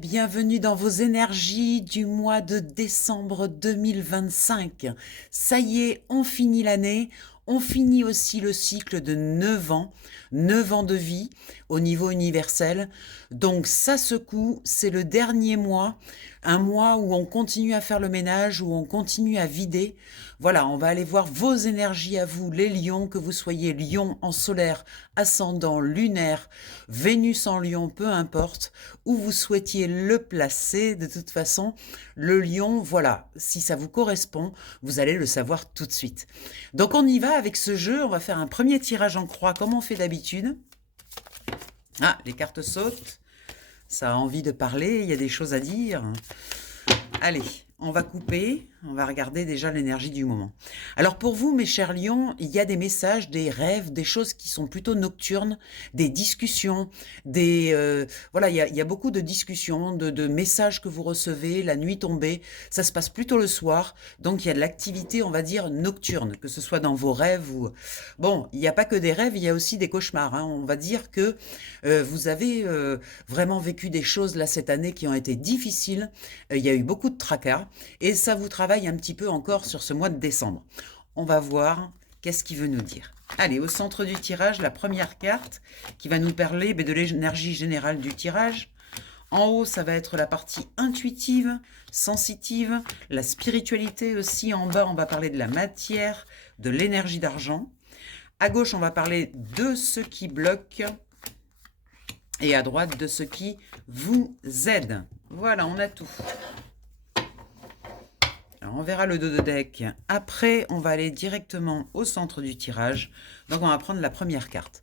bienvenue dans vos énergies du mois de décembre 2025. Ça y est, on finit l'année, on finit aussi le cycle de 9 ans de vie au niveau universel. Donc ça secoue, c'est le dernier mois, un mois où on continue à faire le ménage, où on continue à vider. Voilà, on va aller voir vos énergies à vous, les lions, que vous soyez lion en solaire, ascendant, lunaire, Vénus en lion, peu importe, où vous souhaitiez le placer. De toute façon, le lion, voilà, si ça vous correspond, vous allez le savoir tout de suite. Donc on y va avec ce jeu, on va faire un premier tirage en croix comme on fait d'habitude. Ah, les cartes sautent, ça a envie de parler, il y a des choses à dire. Allez, on va couper, on va regarder déjà l'énergie du moment. Alors pour vous, mes chers lions, il y a des messages, des rêves, des choses qui sont plutôt nocturnes, des discussions, voilà, il y a beaucoup de discussions, de messages que vous recevez la nuit tombée. Ça se passe plutôt le soir, donc il y a de l'activité, on va dire, nocturne, que ce soit dans vos rêves ou... Bon, il n'y a pas que des rêves, il y a aussi des cauchemars, hein. On va dire que vous avez vraiment vécu des choses là cette année qui ont été difficiles. Il y a eu beaucoup de tracas et ça vous travaille un petit peu encore sur ce mois de décembre. On va voir qu'est-ce qu'il veut nous dire. Allez, au centre du tirage, la première carte qui va nous parler de l'énergie générale du tirage. En haut, ça va être la partie intuitive, sensitive, la spiritualité aussi. En bas, on va parler de la matière, de l'énergie d'argent. À gauche, on va parler de ce qui bloque. Et à droite, de ce qui vous aide. Voilà, on a tout. Alors, on verra le dos de deck. Après, on va aller directement au centre du tirage. Donc, on va prendre la première carte.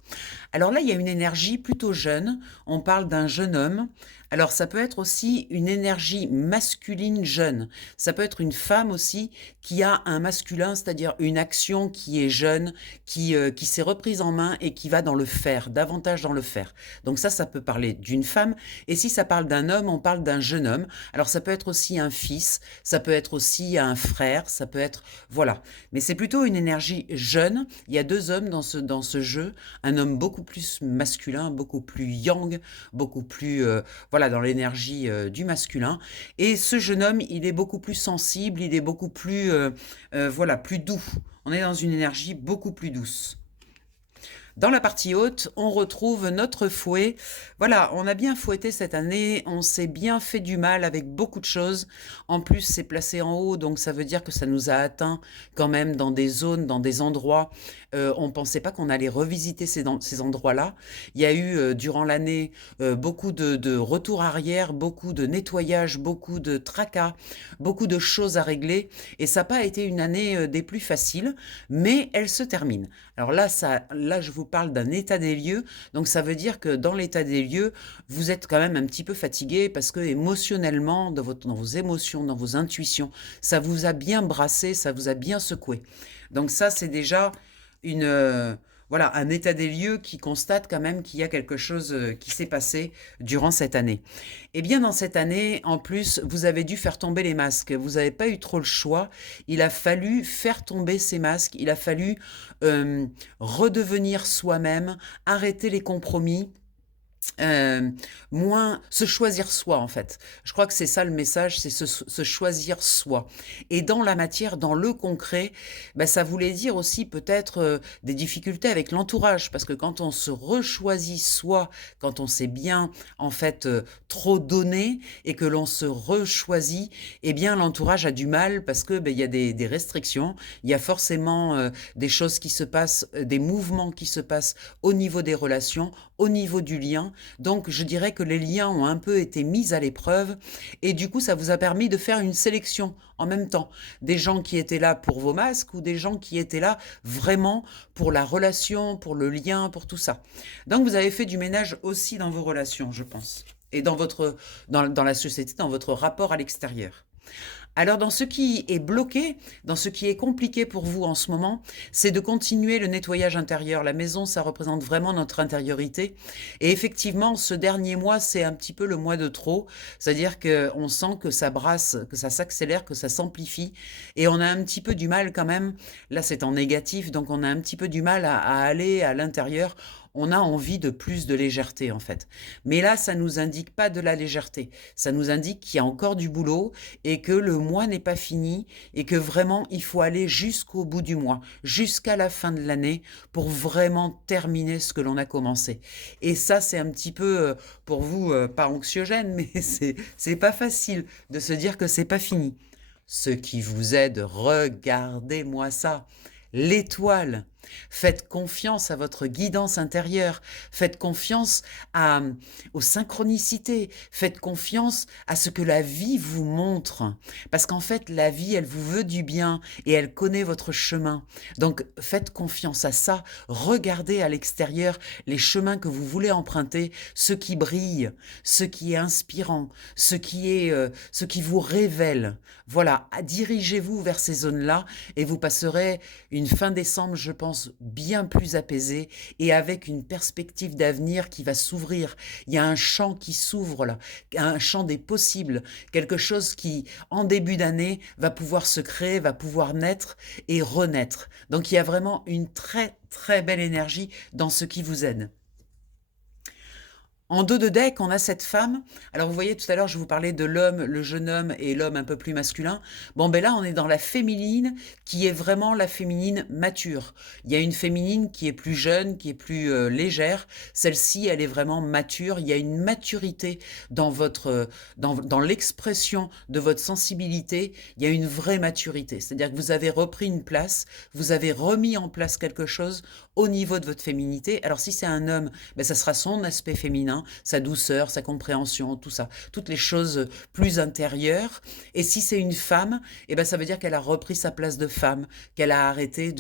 Alors là, il y a une énergie plutôt jeune. On parle d'un jeune homme. Alors, ça peut être aussi une énergie masculine jeune. Ça peut être une femme aussi qui a un masculin, c'est-à-dire une action qui est jeune, qui s'est reprise en main et qui va dans le faire, davantage dans le faire. Donc ça peut parler d'une femme. Et si ça parle d'un homme, on parle d'un jeune homme. Alors, ça peut être aussi un fils, ça peut être aussi un frère, ça peut être... Voilà. Mais c'est plutôt une énergie jeune. Il y a deux hommes dans ce jeu. Un homme beaucoup plus masculin, beaucoup plus yang, beaucoup plus... voilà, dans l'énergie du masculin. Et ce jeune homme, il est beaucoup plus sensible, il est beaucoup plus, voilà, plus doux. On est dans une énergie beaucoup plus douce. Dans la partie haute, on retrouve notre fouet. Voilà, on a bien fouetté cette année, on s'est bien fait du mal avec beaucoup de choses. En plus, c'est placé en haut, donc ça veut dire que ça nous a atteint quand même dans des zones, dans des endroits. On ne pensait pas qu'on allait revisiter ces endroits-là. Il y a eu, durant l'année, beaucoup de retours arrière, beaucoup de nettoyage, beaucoup de tracas, beaucoup de choses à régler. Et ça n'a pas été une année des plus faciles, mais elle se termine. Alors là, je vous parle d'un état des lieux. Donc ça veut dire que dans l'état des lieux, vous êtes quand même un petit peu fatigué parce que émotionnellement, dans vos émotions, dans vos intuitions, ça vous a bien brassé, ça vous a bien secoué. Donc ça, c'est déjà voilà, un état des lieux qui constate quand même qu'il y a quelque chose qui s'est passé durant cette année. Et bien dans cette année, en plus, vous avez dû faire tomber les masques. Vous n'avez pas eu trop le choix. Il a fallu faire tomber ces masques. Il a fallu redevenir soi-même, arrêter les compromis. Moins se choisir soi en fait. Je crois que c'est ça le message, c'est se choisir soi. Et dans la matière, dans le concret, ça voulait dire aussi peut-être des difficultés avec l'entourage, parce que quand on se rechoisit soi, quand on s'est bien en fait trop donné et que l'on se rechoisit, eh bien l'entourage a du mal parce que il y a des restrictions, il y a forcément des choses qui se passent, des mouvements qui se passent au niveau des relations, au niveau du lien. Donc, je dirais que les liens ont un peu été mis à l'épreuve et du coup, ça vous a permis de faire une sélection en même temps. Des gens qui étaient là pour vos masques ou des gens qui étaient là vraiment pour la relation, pour le lien, pour tout ça. Donc, vous avez fait du ménage aussi dans vos relations, je pense. Et dans la société, dans votre rapport à l'extérieur. Alors dans ce qui est bloqué, dans ce qui est compliqué pour vous en ce moment, c'est de continuer le nettoyage intérieur. La maison, ça représente vraiment notre intériorité. Et effectivement, ce dernier mois, c'est un petit peu le mois de trop. C'est-à-dire qu'on sent que ça brasse, que ça s'accélère, que ça s'amplifie. Et on a un petit peu du mal quand même. Là, c'est en négatif, donc on a un petit peu du mal à aller à l'intérieur. on a envie de plus de légèreté en fait. Mais là, ça nous indique pas de la légèreté. Ça nous indique qu'il y a encore du boulot et que le mois n'est pas fini et que vraiment il faut aller jusqu'au bout du mois, jusqu'à la fin de l'année pour vraiment terminer ce que l'on a commencé. Et ça, c'est un petit peu pour vous pas anxiogène, mais c'est pas facile de se dire que c'est pas fini. Ce qui vous aide, regardez-moi ça, l'étoile. Faites confiance à votre guidance intérieure. Faites confiance aux synchronicités. Faites confiance à ce que la vie vous montre. Parce qu'en fait, la vie, elle vous veut du bien et elle connaît votre chemin. Donc, faites confiance à ça. Regardez à l'extérieur les chemins que vous voulez emprunter, ce qui brille, ce qui est inspirant, ce qui vous révèle. Voilà, dirigez-vous vers ces zones-là et vous passerez une fin décembre, je pense, bien plus apaisée et avec une perspective d'avenir qui va s'ouvrir. Il y a un champ qui s'ouvre là, un champ des possibles, quelque chose qui, en début d'année, va pouvoir se créer, va pouvoir naître et renaître. Donc il y a vraiment une très très belle énergie dans ce qui vous aide. En dos de deck, on a cette femme. Alors, vous voyez, tout à l'heure, je vous parlais de l'homme, le jeune homme et l'homme un peu plus masculin. Bon, ben là, on est dans la féminine qui est vraiment la féminine mature. Il y a une féminine qui est plus jeune, qui est plus légère. Celle-ci, elle est vraiment mature. Il y a une maturité dans dans l'expression de votre sensibilité. Il y a une vraie maturité. C'est-à-dire que vous avez repris une place, vous avez remis en place quelque chose au niveau de votre féminité. Alors, si c'est un homme, ben, ça sera son aspect féminin, sa douceur, sa compréhension, tout ça, toutes les choses plus intérieures. Et si c'est une femme, eh ben ça veut dire qu'elle a repris sa place de femme, qu'elle a arrêté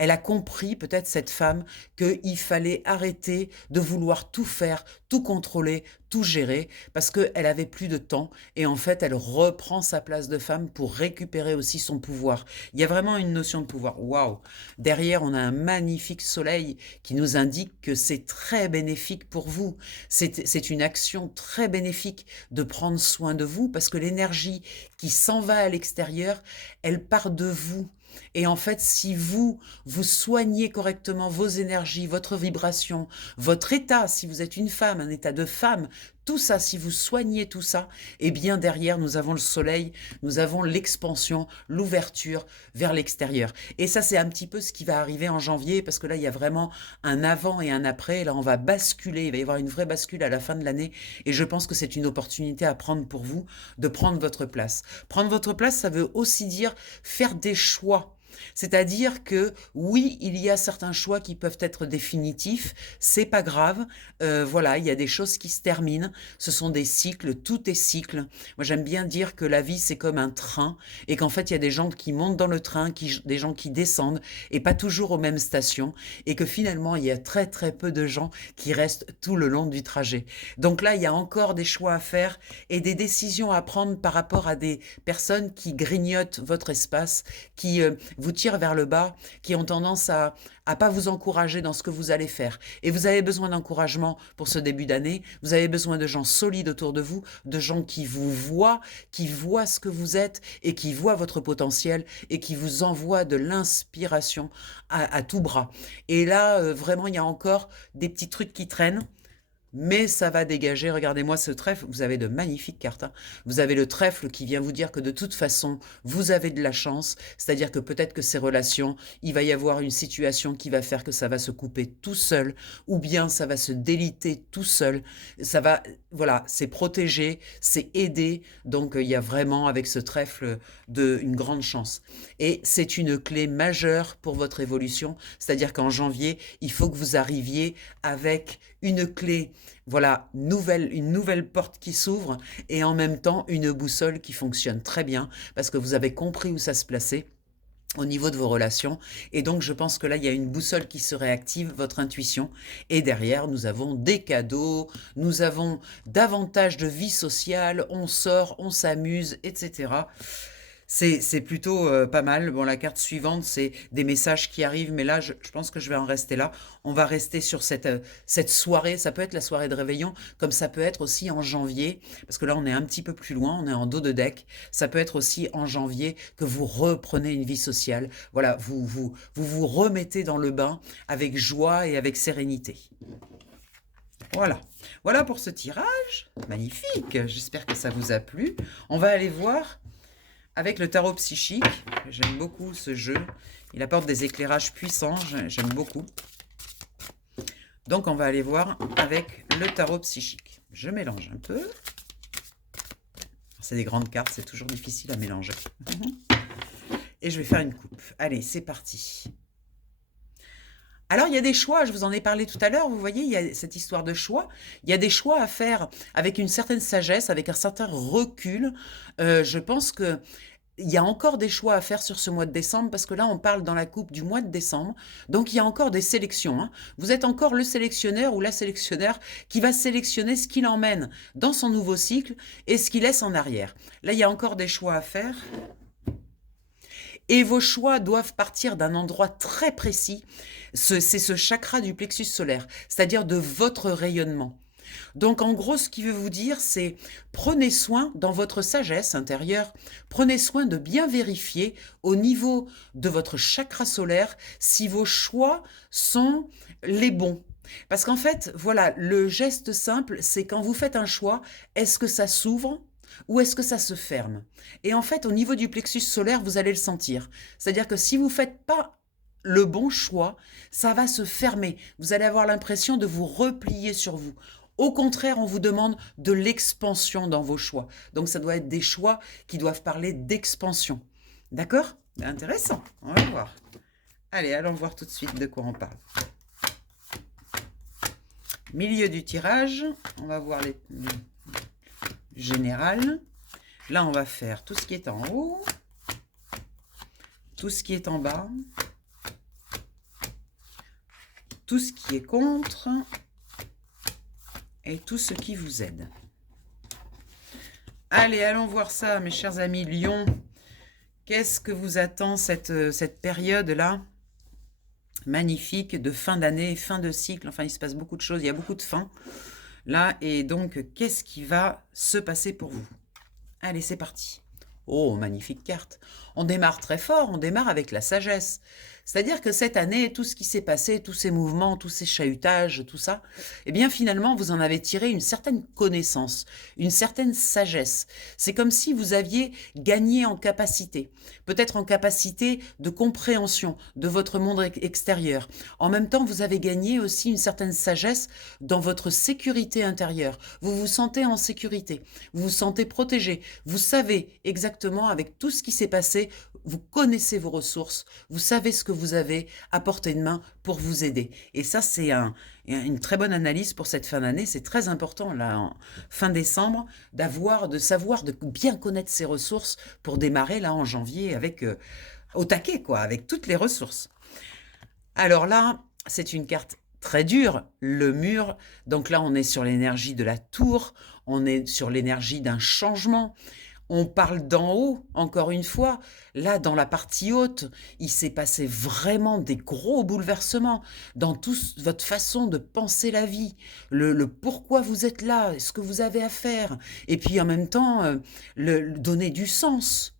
elle a compris, peut-être cette femme, qu'il fallait arrêter de vouloir tout faire, tout contrôler, tout gérer, parce qu'elle avait plus de temps, et en fait, elle reprend sa place de femme pour récupérer aussi son pouvoir. Il y a vraiment une notion de pouvoir. Waouh! Derrière, on a un magnifique soleil qui nous indique que c'est très bénéfique pour vous. C'est une action très bénéfique de prendre soin de vous, parce que l'énergie qui s'en va à l'extérieur, elle part de vous. Et en fait, si vous soignez correctement vos énergies, votre vibration, votre état, si vous êtes une femme, un état de femme, tout ça, si vous soignez tout ça, eh bien derrière, nous avons le soleil, nous avons l'expansion, l'ouverture vers l'extérieur. Et ça, c'est un petit peu ce qui va arriver en janvier, parce que là, il y a vraiment un avant et un après. Là, on va basculer, il va y avoir une vraie bascule à la fin de l'année. Et je pense que c'est une opportunité à prendre pour vous, de prendre votre place. Prendre votre place, ça veut aussi dire faire des choix. C'est-à-dire que oui, il y a certains choix qui peuvent être définitifs, c'est pas grave, voilà, il y a des choses qui se terminent, ce sont des cycles, tout est cycle. Moi j'aime bien dire que la vie c'est comme un train et qu'en fait il y a des gens qui montent dans le train, des gens qui descendent et pas toujours aux mêmes stations et que finalement il y a très très peu de gens qui restent tout le long du trajet. Donc là il y a encore des choix à faire et des décisions à prendre par rapport à des personnes qui grignotent votre espace, qui vous tirent vers le bas, qui ont tendance à pas vous encourager dans ce que vous allez faire. Et vous avez besoin d'encouragement pour ce début d'année. Vous avez besoin de gens solides autour de vous, de gens qui vous voient, qui voient ce que vous êtes et qui voient votre potentiel et qui vous envoient de l'inspiration à tout bras. Et là, vraiment, il y a encore des petits trucs qui traînent. Mais ça va dégager, regardez-moi ce trèfle, vous avez de magnifiques cartes, hein. Vous avez le trèfle qui vient vous dire que de toute façon, vous avez de la chance, c'est-à-dire que peut-être que ces relations, il va y avoir une situation qui va faire que ça va se couper tout seul, ou bien ça va se déliter tout seul, ça va, voilà, c'est protégé, c'est aidé, donc il y a vraiment avec ce trèfle une grande chance. Et c'est une clé majeure pour votre évolution, c'est-à-dire qu'en janvier, il faut que vous arriviez avec une clé, voilà, une nouvelle porte qui s'ouvre et en même temps une boussole qui fonctionne très bien parce que vous avez compris où ça se plaçait au niveau de vos relations. Et donc, je pense que là, il y a une boussole qui se réactive, votre intuition. Et derrière, nous avons des cadeaux, nous avons davantage de vie sociale, on sort, on s'amuse, etc. C'est plutôt, pas mal. Bon, la carte suivante, c'est des messages qui arrivent, mais là, je pense que je vais en rester là. On va rester sur cette soirée. Ça peut être la soirée de réveillon, comme ça peut être aussi en janvier, parce que là, on est un petit peu plus loin, on est en dos de deck. Ça peut être aussi en janvier que vous reprenez une vie sociale. Voilà, vous remettez dans le bain avec joie et avec sérénité. Voilà. Voilà pour ce tirage. Magnifique. J'espère que ça vous a plu. On va aller voir avec le tarot psychique. J'aime beaucoup ce jeu. Il apporte des éclairages puissants. J'aime beaucoup. Donc, on va aller voir avec le tarot psychique. Je mélange un peu. C'est des grandes cartes, c'est toujours difficile à mélanger. Et je vais faire une coupe. Allez, c'est parti. Alors, il y a des choix, je vous en ai parlé tout à l'heure, vous voyez, il y a cette histoire de choix. Il y a des choix à faire avec une certaine sagesse, avec un certain recul. Je pense que il y a encore des choix à faire sur ce mois de décembre, parce que là, on parle dans la coupe du mois de décembre. Donc, il y a encore des sélections, hein. Vous êtes encore le sélectionneur ou la sélectionneur qui va sélectionner ce qu'il emmène dans son nouveau cycle et ce qu'il laisse en arrière. Là, il y a encore des choix à faire. Et vos choix doivent partir d'un endroit très précis. C'est ce chakra du plexus solaire, c'est-à-dire de votre rayonnement. Donc en gros, ce qu'il veut vous dire, c'est prenez soin dans votre sagesse intérieure, prenez soin de bien vérifier au niveau de votre chakra solaire si vos choix sont les bons. Parce qu'en fait, voilà, le geste simple, c'est quand vous faites un choix, est-ce que ça s'ouvre ou est-ce que ça se ferme? Et en fait, au niveau du plexus solaire, vous allez le sentir. C'est-à-dire que si vous ne faites pas le bon choix, ça va se fermer. Vous allez avoir l'impression de vous replier sur vous. Au contraire, on vous demande de l'expansion dans vos choix. Donc, ça doit être des choix qui doivent parler d'expansion. D'accord? Intéressant. On va voir. Allez, allons voir tout de suite de quoi on parle. Milieu du tirage, on va voir les générales. Là, on va faire tout ce qui est en haut, tout ce qui est en bas, tout ce qui est contre et tout ce qui vous aide. Allez, allons voir ça, mes chers amis Lion. Qu'est-ce que vous attend cette période-là magnifique de fin d'année, fin de cycle? Enfin, il se passe beaucoup de choses, il y a beaucoup de fins. Là, et donc, qu'est-ce qui va se passer pour vous? Allez, c'est parti. Oh, magnifique carte. On démarre très fort, on démarre avec la sagesse. C'est-à-dire que cette année, tout ce qui s'est passé, tous ces mouvements, tous ces chahutages, tout ça, eh bien finalement, vous en avez tiré une certaine connaissance, une certaine sagesse. C'est comme si vous aviez gagné en capacité, peut-être en capacité de compréhension de votre monde extérieur. En même temps, vous avez gagné aussi une certaine sagesse dans votre sécurité intérieure. Vous vous sentez en sécurité, vous vous sentez protégé, vous savez exactement avec tout ce qui s'est passé, vous connaissez vos ressources, vous savez ce que vous avez à portée de main pour vous aider. Et ça, c'est une très bonne analyse pour cette fin d'année. C'est très important, là, en fin décembre, de savoir, de bien connaître ses ressources pour démarrer, là, en janvier, avec au taquet, quoi, avec toutes les ressources. Alors là, c'est une carte très dure, le mur. Donc là, on est sur l'énergie de la tour, on est sur l'énergie d'un changement. On parle d'en haut, encore une fois. Là, dans la partie haute, il s'est passé vraiment des gros bouleversements dans toute votre façon de penser la vie, le pourquoi vous êtes là, ce que vous avez à faire, et puis en même temps, donner du sens.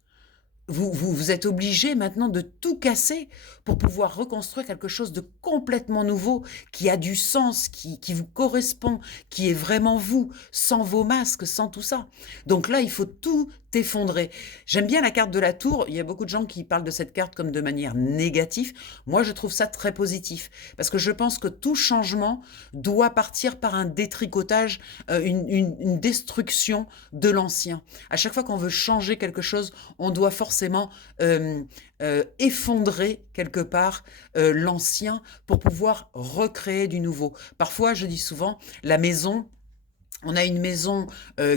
Vous êtes obligé maintenant de tout casser pour pouvoir reconstruire quelque chose de complètement nouveau, qui a du sens, qui vous correspond, qui est vraiment vous, sans vos masques, sans tout ça. Donc là, il faut tout effondrer. J'aime bien la carte de la tour. Il y a beaucoup de gens qui parlent de cette carte comme de manière négative. Moi, je trouve ça très positif, parce que je pense que tout changement doit partir par un détricotage, une destruction de l'ancien. À chaque fois qu'on veut changer quelque chose, on doit forcément effondrer quelque part l'ancien pour pouvoir recréer du nouveau. Parfois, je dis souvent, la maison... On a une maison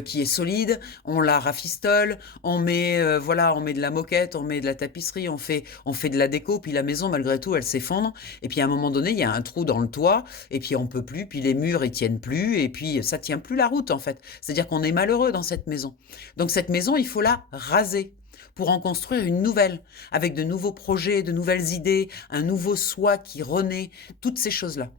qui est solide, on la rafistole, on met voilà, on met de la moquette, on met de la tapisserie, on fait de la déco, puis la maison malgré tout elle s'effondre, et puis à un moment donné il y a un trou dans le toit, et puis on peut plus, puis les murs ils tiennent plus, et puis ça tient plus la route en fait. C'est-à-dire qu'on est malheureux dans cette maison. Donc cette maison il faut la raser. pour en construire une nouvelle, avec de nouveaux projets, de nouvelles idées, un nouveau soi qui renaît, toutes ces choses-là.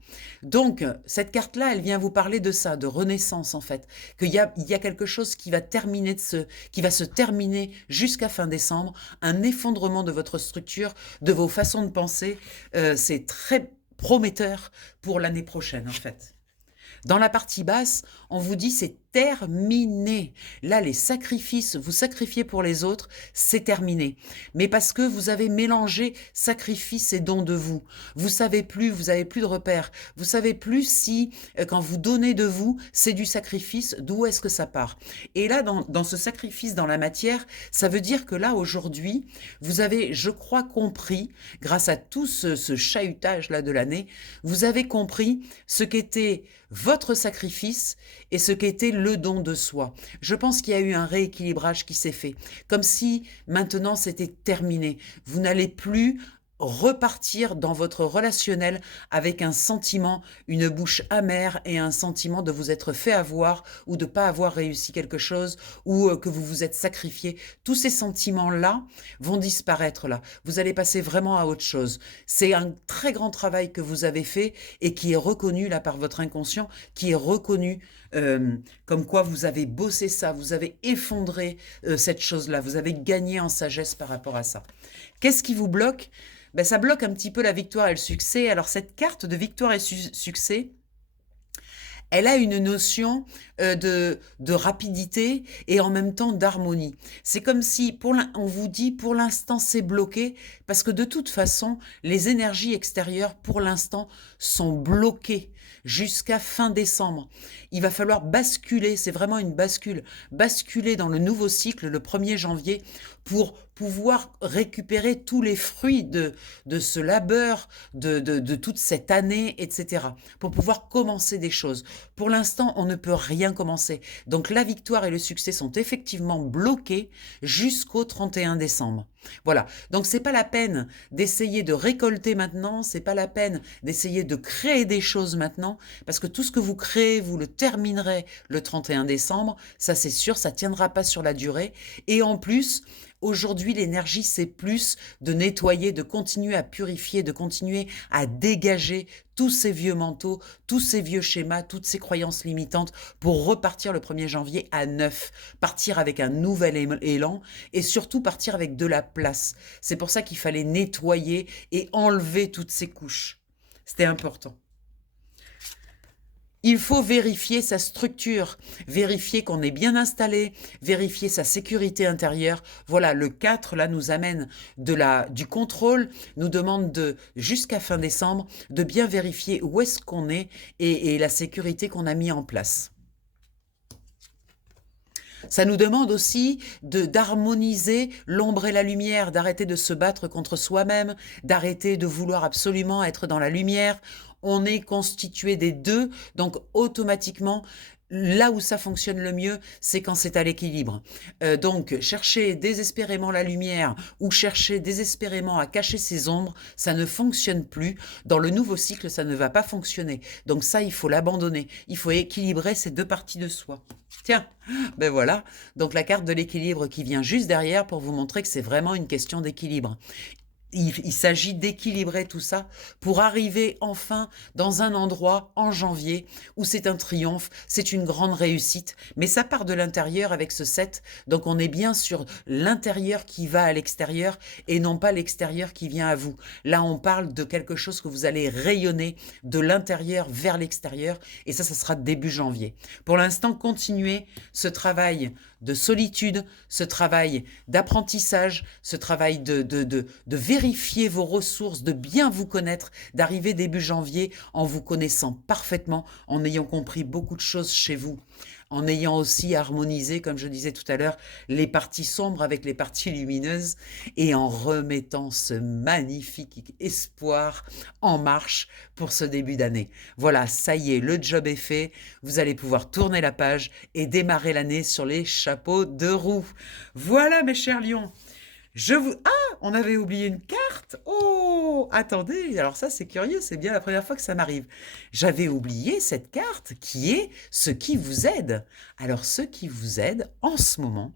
Donc, cette carte-là, elle vient vous parler de ça, de renaissance en fait, il y a quelque chose qui va qui va se terminer jusqu'à fin décembre, un effondrement de votre structure, de vos façons de penser. C'est très prometteur pour l'année prochaine en fait. Dans la partie basse, on vous dit c'est terminé. Là, les sacrifices, vous sacrifiez pour les autres, c'est terminé. Mais parce que vous avez mélangé sacrifice et don de vous. Vous savez plus, vous avez plus de repères. Vous savez plus si, quand vous donnez de vous, c'est du sacrifice, d'où est-ce que ça part. Et là, dans ce sacrifice dans la matière, ça veut dire que là, aujourd'hui, vous avez, je crois, compris, grâce à tout ce chahutage-là de l'année, vous avez compris ce qu'était votre sacrifice et ce qu'était le don de soi. Je pense qu'il y a eu un rééquilibrage qui s'est fait, comme si maintenant c'était terminé. Vous n'allez plus repartir dans votre relationnel avec un sentiment, une bouche amère et un sentiment de vous être fait avoir ou de ne pas avoir réussi quelque chose ou que vous vous êtes sacrifié. Tous ces sentiments-là vont disparaître là. Vous allez passer vraiment à autre chose. C'est un très grand travail que vous avez fait et qui est reconnu là par votre inconscient, qui est reconnu comme quoi vous avez bossé ça, vous avez effondré cette chose-là, vous avez gagné en sagesse par rapport à ça. Qu'est-ce qui vous bloque? Ben, ça bloque un petit peu la victoire et le succès. Alors cette carte de victoire et succès, elle a une notion de rapidité et en même temps d'harmonie. C'est comme si, on vous dit, pour l'instant, c'est bloqué, parce que de toute façon, les énergies extérieures, pour l'instant, sont bloquées jusqu'à fin décembre. Il va falloir basculer, c'est vraiment une bascule, basculer dans le nouveau cycle le 1er janvier pour pouvoir récupérer tous les fruits de ce labeur, de toute cette année, etc. Pour pouvoir commencer des choses. Pour l'instant, on ne peut rien commencer. Donc la victoire et le succès sont effectivement bloqués jusqu'au 31 décembre. Voilà, donc c'est pas la peine d'essayer de récolter maintenant, c'est pas la peine d'essayer de créer des choses maintenant, parce que tout ce que vous créez, vous le terminerez le 31 décembre, ça c'est sûr, ça tiendra pas sur la durée, et en plus, aujourd'hui, l'énergie, c'est plus de nettoyer, de continuer à purifier, de continuer à dégager tous ces vieux manteaux, tous ces vieux schémas, toutes ces croyances limitantes pour repartir le 1er janvier à neuf, partir avec un nouvel élan et surtout partir avec de la place. C'est pour ça qu'il fallait nettoyer et enlever toutes ces couches. C'était important. Il faut vérifier sa structure, vérifier qu'on est bien installé, vérifier sa sécurité intérieure. Voilà, le 4, là, nous amène du contrôle, nous demande jusqu'à fin décembre, de bien vérifier où est-ce qu'on est et la sécurité qu'on a mis en place. Ça nous demande aussi d'harmoniser l'ombre et la lumière, d'arrêter de se battre contre soi-même, d'arrêter de vouloir absolument être dans la lumière. On est constitué des deux, donc automatiquement, là où ça fonctionne le mieux, c'est quand c'est à l'équilibre. Donc, chercher désespérément la lumière ou chercher désespérément à cacher ses ombres, ça ne fonctionne plus. Dans le nouveau cycle, ça ne va pas fonctionner. Donc ça, il faut l'abandonner. Il faut équilibrer ces deux parties de soi. Tiens, ben voilà, donc la carte de l'équilibre qui vient juste derrière pour vous montrer que c'est vraiment une question d'équilibre. Il s'agit d'équilibrer tout ça pour arriver enfin dans un endroit en janvier où c'est un triomphe, c'est une grande réussite, mais ça part de l'intérieur avec ce 7, donc on est bien sur l'intérieur qui va à l'extérieur et non pas l'extérieur qui vient à vous. Là, on parle de quelque chose que vous allez rayonner de l'intérieur vers l'extérieur et ça sera début janvier. Pour l'instant, continuez ce travail de solitude, ce travail d'apprentissage, ce travail de vérifier vos ressources, de bien vous connaître, d'arriver début janvier en vous connaissant parfaitement, en ayant compris beaucoup de choses chez vous, en ayant aussi harmonisé, comme je disais tout à l'heure, les parties sombres avec les parties lumineuses et en remettant ce magnifique espoir en marche pour ce début d'année. Voilà, ça y est, le job est fait. Vous allez pouvoir tourner la page et démarrer l'année sur les chapeaux de roue. Voilà, mes chers lions. Ah, on avait oublié une carte. Oh, attendez, alors ça c'est curieux, c'est bien la première fois que ça m'arrive. J'avais oublié cette carte qui est ce qui vous aide. Alors ce qui vous aide en ce moment,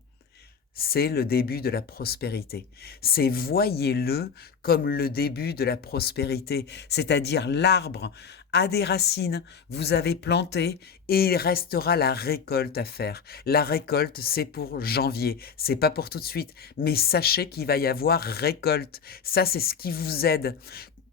c'est le début de la prospérité. C'est voyez-le comme le début de la prospérité, c'est-à-dire l'arbre a des racines, vous avez planté et il restera la récolte à faire. La récolte, c'est pour janvier, c'est pas pour tout de suite, mais sachez qu'il va y avoir récolte. Ça, c'est ce qui vous aide.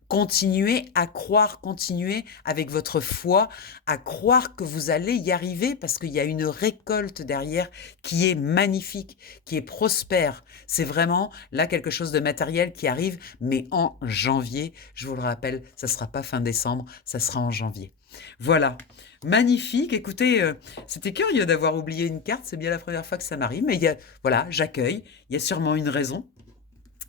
Continuez à croire, continuez avec votre foi à croire que vous allez y arriver parce qu'il y a une récolte derrière qui est magnifique, qui est prospère. C'est vraiment là quelque chose de matériel qui arrive, mais en janvier. Je vous le rappelle, ça ne sera pas fin décembre, ça sera en janvier. Voilà, magnifique. Écoutez, c'était curieux d'avoir oublié une carte, c'est bien la première fois que ça m'arrive, mais voilà, j'accueille, il y a sûrement une raison.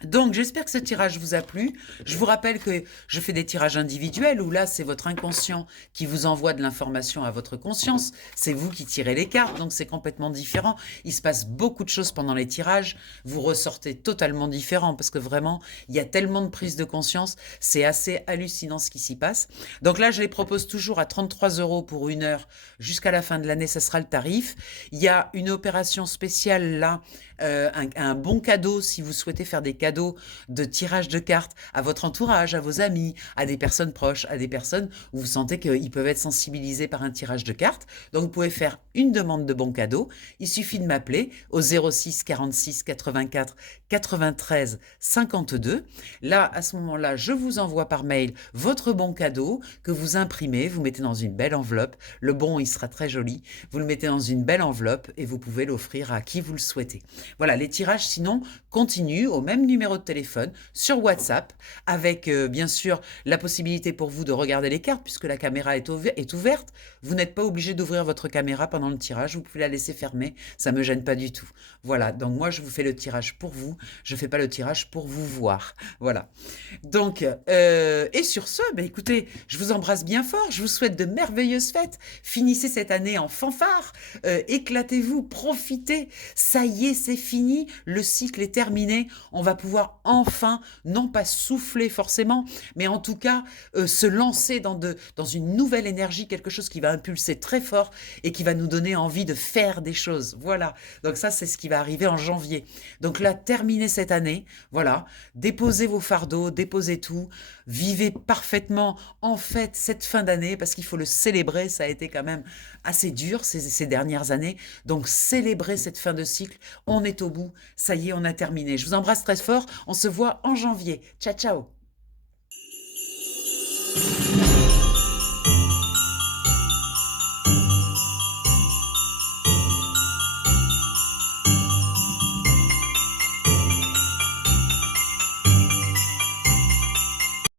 Donc, j'espère que ce tirage vous a plu. Je vous rappelle que je fais des tirages individuels où là, c'est votre inconscient qui vous envoie de l'information à votre conscience. C'est vous qui tirez les cartes, donc c'est complètement différent. Il se passe beaucoup de choses pendant les tirages. Vous ressortez totalement différent parce que vraiment, il y a tellement de prise de conscience. C'est assez hallucinant ce qui s'y passe. Donc là, je les propose toujours à 33 € pour 1 heure jusqu'à la fin de l'année. Ça sera le tarif. Il y a une opération spéciale là, un bon cadeau si vous souhaitez faire des cadeaux de tirage de cartes à votre entourage, à vos amis, à des personnes proches, à des personnes où vous sentez qu'ils peuvent être sensibilisés par un tirage de cartes. Donc vous pouvez faire une demande de bon cadeau. Il suffit de m'appeler au 06 46 84 93 52. Là, à ce moment-là, je vous envoie par mail votre bon cadeau que vous imprimez, vous mettez dans une belle enveloppe. Le bon, il sera très joli. Vous le mettez dans une belle enveloppe et vous pouvez l'offrir à qui vous le souhaitez. Voilà, les tirages sinon continuent au même numéro de téléphone sur WhatsApp avec bien sûr la possibilité pour vous de regarder les cartes puisque la caméra est ouverte. Vous n'êtes pas obligé d'ouvrir votre caméra pendant le tirage, vous pouvez la laisser fermée, ça ne me gêne pas du tout. Voilà, donc moi je vous fais le tirage pour vous, je ne fais pas le tirage pour vous voir. Voilà. Donc, et sur ce, écoutez, je vous embrasse bien fort, je vous souhaite de merveilleuses fêtes. Finissez cette année en fanfare, éclatez-vous, profitez. Ça y est, c'est fini, le cycle est terminé. On va pouvoir enfin, non pas souffler forcément, mais en tout cas se lancer dans une nouvelle énergie, quelque chose qui va impulser très fort et qui va nous donner envie de faire des choses. Voilà, donc ça c'est ce qui va arriver en janvier. Donc là, terminez cette année, voilà, déposez vos fardeaux, déposez tout, vivez parfaitement en fait cette fin d'année parce qu'il faut le célébrer, ça a été quand même assez dur ces dernières années, donc célébrez cette fin de cycle, on est au bout, ça y est, on a terminé. Je vous embrasse très fort, on se voit en janvier. Ciao, ciao.